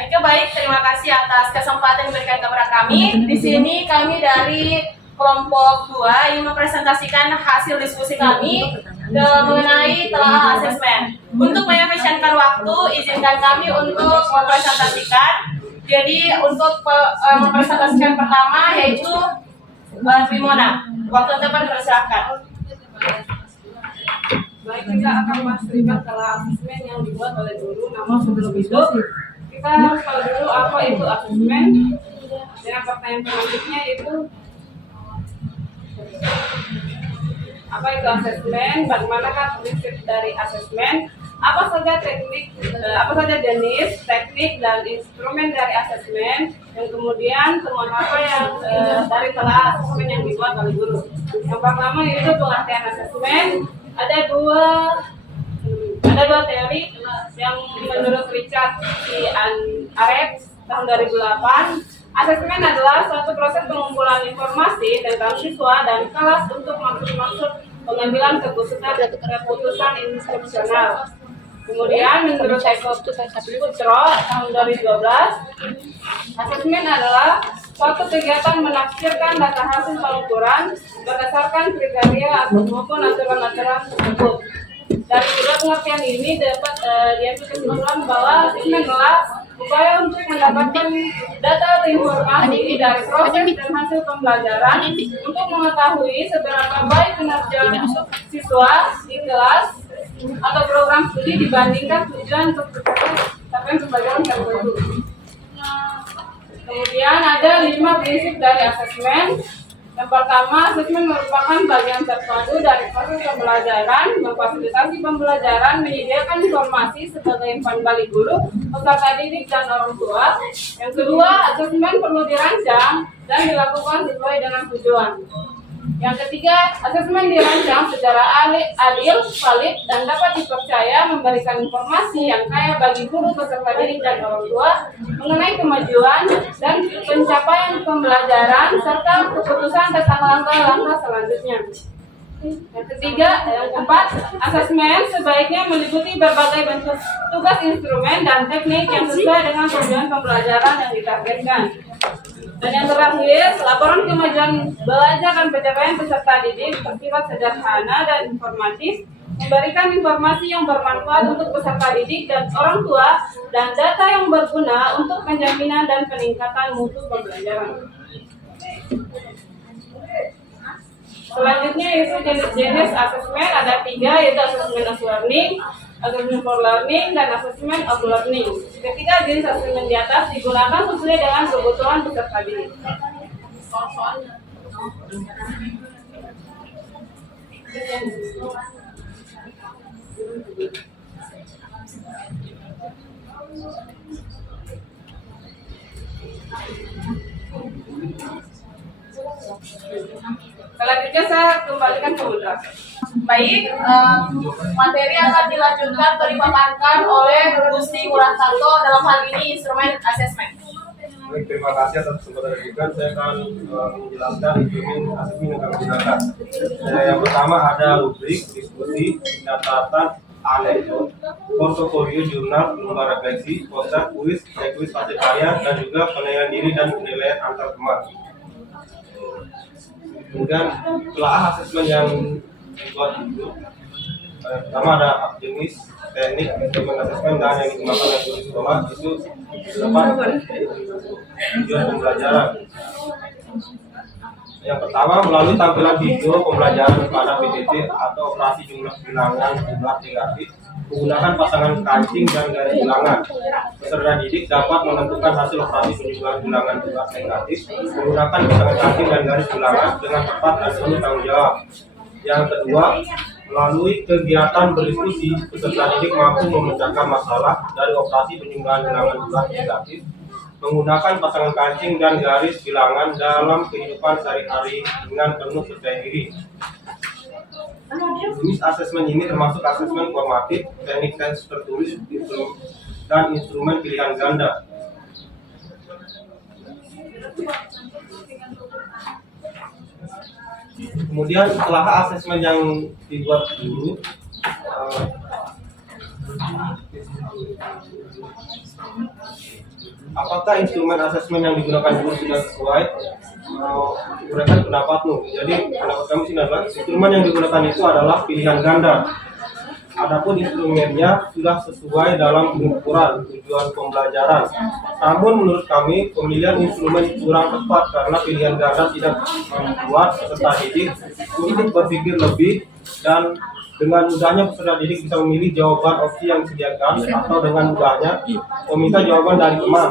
Oke, baik, terima kasih atas kesempatan yang diberikan kepada kami. Di sini kami dari kelompok 2 ingin mempresentasikan hasil diskusi kami mengenai telah asesmen. Untuk mengefisienkan waktu, izinkan kami untuk mempresentasikan. Jadi untuk mempresentasikan pertama yaitu Bimona. Waktu tepat dipersilakan. Baik, kita akan memastikan telah asesmen yang dibuat oleh guru. Namun sebelum itu kita harus tahu dulu apa itu asesmen. Dan pertanyaan selanjutnya itu apa itu asesmen, bagaimanakah prinsip dari asesmen, apa saja jenis, teknik dan instrumen dari asesmen, dan kemudian temuan apa yang dari telah asesmen yang dibuat oleh guru. Yang pertama yaitu pelatihan asesmen. Ada dua teori yang menurut Richard C. Aretz tahun 2008. Asesmen adalah suatu proses pengumpulan informasi tentang siswa dan kelas untuk maksud pengambilan keputusan instruksional. Kemudian menurut Eko Putro tahun 2012, asesmen adalah suatu kegiatan menafsirkan data hasil pengukuran berdasarkan kriteria maupun aturan-aturan tersebut. Dari kedua pengertian ini dapat diambil kesimpulan bahwa asesmen adalah upaya untuk mendapatkan data atau informasi dari proses dan hasil pembelajaran untuk mengetahui seberapa baik kinerja siswa di kelas atau program studi dibandingkan tujuan untuk capaian pembelajaran tertentu. Kemudian ada 5 prinsip dari asesmen. Yang pertama, asesmen merupakan bagian terpadu dari proses pembelajaran, memfasilitasi pembelajaran, menyediakan informasi sebagai umpan balik guru, peserta didik, dan orang tua. Yang kedua, asesmen perlu dirancang dan dilakukan sesuai dengan tujuan. Yang ketiga, asesmen dirancang secara adil, valid, dan dapat dipercaya, memberikan informasi yang kaya bagi guru, peserta didik, dan orang tua mengenai kemajuan dan pencapaian pembelajaran serta keputusan tentang langkah-langkah selanjutnya. Yang keempat, asesmen sebaiknya meliputi berbagai bentuk tugas, instrumen, dan teknik yang sesuai dengan tujuan pembelajaran yang ditargetkan. Dan yang terakhir, laporan kemajuan belajar dan pencapaian peserta didik bersifat sederhana dan informatif, memberikan informasi yang bermanfaat untuk peserta didik dan orang tua, dan data yang berguna untuk penjaminan dan peningkatan mutu pembelajaran. Selanjutnya yaitu jenis asesmen, ada 3, yaitu asesmen of learning, asesmen for learning, dan asesmen of learning. Ketiga jenis asesmen di atas digunakan sesuai dengan kebutuhan peserta didik. Selanjutnya saya kembalikan ke Udra. Baik, materi akan dilanjutkan atau dipaparkan oleh Gusti Wurasanto dalam hal ini instrumen asesmen. Baik, terima kasih atas kesempatan yang diberikan. Saya akan menjelaskan instrumen asesmen yang kami gunakan. Yang pertama ada rubrik, diskusi, catatan, anekdot, portofolio, jurnal, lembar refleksi, poster, kuis, checklist hasil karya, dan juga penilaian diri dan penilaian antar teman. Kemudian telah asesmen yang dibuat itu pertama ada jenis, teknik, instrumen asesmen, dan yang digunakan oleh guru sekolah itu dapat tujuan pembelajaran. Yang pertama, melalui tampilan video pembelajaran pada PJJ atau operasi jumlah bilangan jumlah negatif menggunakan pasangan kancing dan garis bilangan. Peserta didik dapat menentukan hasil operasi penjumlahan bilangan jumlah negatif menggunakan pasangan kancing dan garis bilangan dengan tepat dan penuh tanggung jawab. Yang kedua, melalui kegiatan berdiskusi, peserta didik mampu memecahkan masalah dari operasi penjumlahan bilangan jumlah negatif menggunakan pasangan kancing dan garis bilangan dalam kehidupan sehari-hari dengan penuh percaya diri. Jenis asesmen ini termasuk asesmen formatif, teknik tes tertulis, dan instrumen pilihan ganda. Kemudian setelah asesmen yang dibuat dulu, apakah instrumen asesmen yang digunakan guru sudah sesuai? Uraikan pendapatmu. Jadi pendapat kami sini adalah instrumen yang digunakan itu adalah pilihan ganda. Adapun instrumennya sudah sesuai dalam pengukuran tujuan pembelajaran. Namun menurut kami pemilihan instrumen kurang tepat karena pilihan ganda tidak membuat peserta didik untuk berpikir lebih dan dengan mudahnya peserta didik bisa memilih jawaban opsi yang disediakan atau dengan mudahnya meminta jawaban dari teman.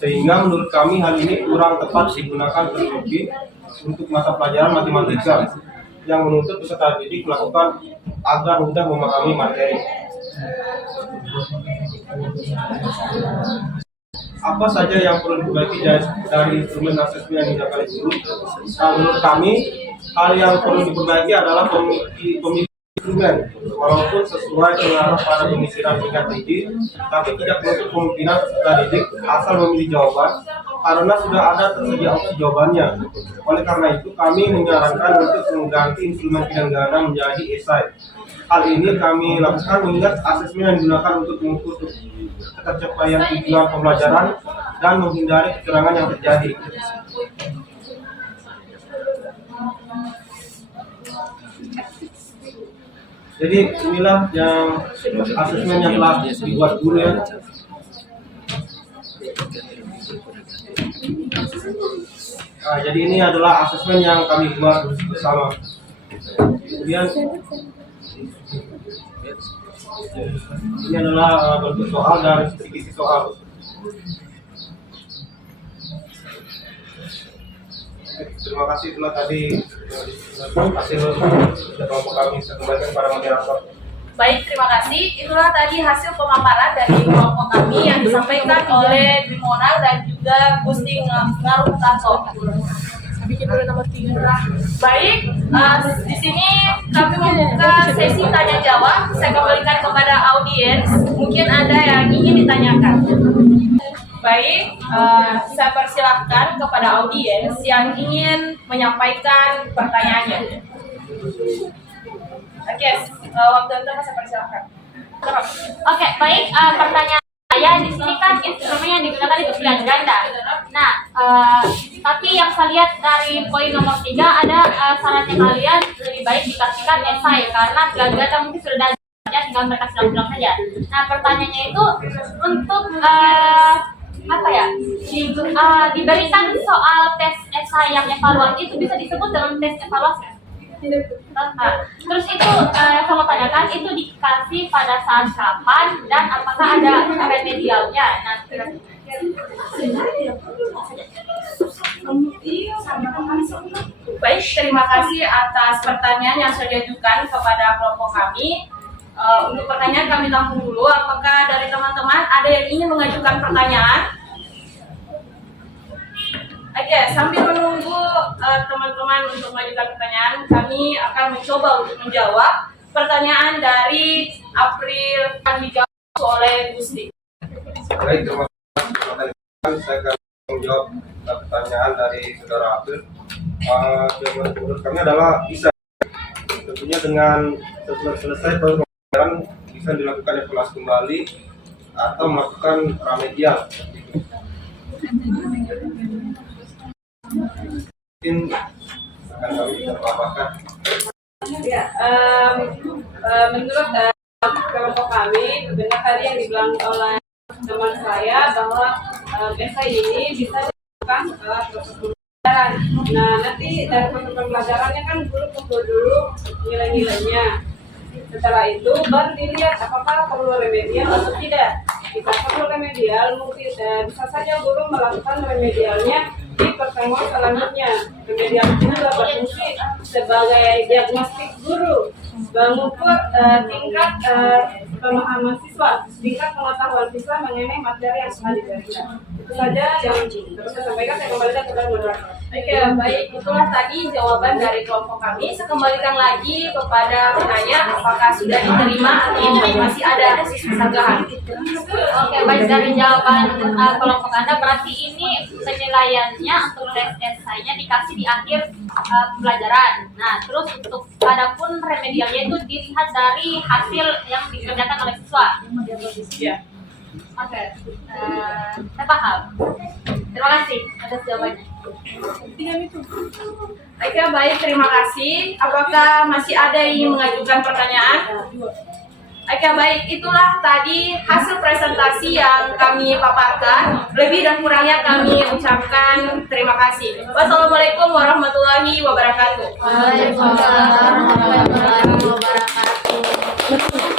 Sehingga menurut kami hal ini kurang tepat digunakan terlebih untuk mata pelajaran matematika yang menuntut peserta didik melakukan agar mudah memahami materi. Apa saja yang perlu diperbaiki dari instrumen asesmen yang digunakan guru? Menurut kami, hal yang perlu diperbaiki adalah pemilihan instrumen, walaupun sesuai mengarah pada penyisiran tingkat tinggi, tapi tidak menutup kemungkinan peserta didik asal memilih jawaban karena sudah ada tersedia opsi jawabannya. Oleh karena itu, kami menyarankan untuk mengganti instrumen pilihan ganda menjadi esai. Hal ini kami lakukan mengingat asesmen yang digunakan untuk mengukur ketercapaian tujuan pembelajaran dan menghindari kecurangan yang terjadi. Jadi inilah yang asesmen yang telah dibuat guru ya. Nah, jadi ini adalah asesmen yang kami buat bersama. Kemudian ini adalah bentuk soal dan kisi-kisi soal. Terima kasih telah tadi hasil kelompok kami saya kembalikan para moderator. Baik, terima kasih. Itulah tadi hasil pemaparan dari kelompok kami yang disampaikan oleh Dwi Monal dan juga Gusti Ngarutanto. Baik, di sini kami membuka sesi tanya jawab. Saya kembalikan kepada audiens. Mungkin ada yang ingin ditanyakan. Baik, saya persilahkan kepada audiens yang ingin menyampaikan pertanyaannya. Oke, waktu itu saya persilahkan. Oke, baik. Pertanyaan saya di sini kan instrumen yang digunakan itu pilihan ganda. Nah, tapi yang saya lihat dari poin nomor 3 ada sarannya kalian lebih baik dikasihkan esai karena pilihan ganda mungkin sudah ada tinggal mereka sedang bilang saja. Nah, pertanyaannya itu untuk diberikan soal tes esai yang evaluasi itu bisa disebut dalam tes evaluasi. Nah, terus itu saya mau tanyakan itu dikasih pada saat kapan dan apakah ada remedialnya? Nah, baik, terima kasih atas pertanyaan yang sudah diajukan kepada kelompok kami. Untuk pertanyaan kami tampung dulu. Apakah dari teman-teman ada yang ingin mengajukan pertanyaan? Oke, sambil menunggu teman-teman untuk mengajukan pertanyaan, kami akan mencoba untuk menjawab pertanyaan dari April yang dijawab oleh Gusti. Baik, terima kasih. Saya akan menjawab pertanyaan dari saudara April. Jawaban menurut kami adalah bisa. Tentunya dengan selesai pembelajaran bisa dilakukan evaluasi kembali atau melakukan remedial. Mungkin akan kami bisa tambahkan. Ya, menurut kelompok kami, benar tadi yang dibilang oleh teman saya bahwa esai ini bisa dilakukan setelah proses pembelajaran. Nah, nanti dari proses pembelajarannya kan guru kumpul dulu nilai-nilainya. Setelah itu baru dilihat apakah perlu remedial atau tidak. Jika perlu remedial, mungkin bisa saja guru melakukan remedialnya di pertemuan selanjutnya. Remedial itu berfungsi sebagai diagnostik guru, mengukur tingkat pemahaman siswa, tingkat pengetahuan siswa mengenai materi yang telah diberikan. Itu saja yang terus saya sampaikan. Saya kembalikan kepada moderator. Oke, baik. Itulah tadi jawaban dari kelompok kami. Saya kembalikan lagi kepada penanya apakah sudah diterima atau masih ada sisa sanggahan. Oke, baik dari jawaban kelompok Anda berarti ini penilaiannya untuk tes esainya dikasih di akhir pembelajaran. Nah, terus untuk adapun remedialnya itu dilihat dari hasil yang dikerjakan oleh siswa. Ya. Oke, saya paham. Terima kasih atas jawabannya. Oke, baik, terima kasih. Apakah masih ada yang mengajukan pertanyaan? Oke, baik, itulah tadi hasil presentasi yang kami paparkan. Lebih dan kurangnya kami ucapkan terima kasih. Wassalamualaikum warahmatullahi wabarakatuh. Waalaikumsalam warahmatullahi wabarakatuh.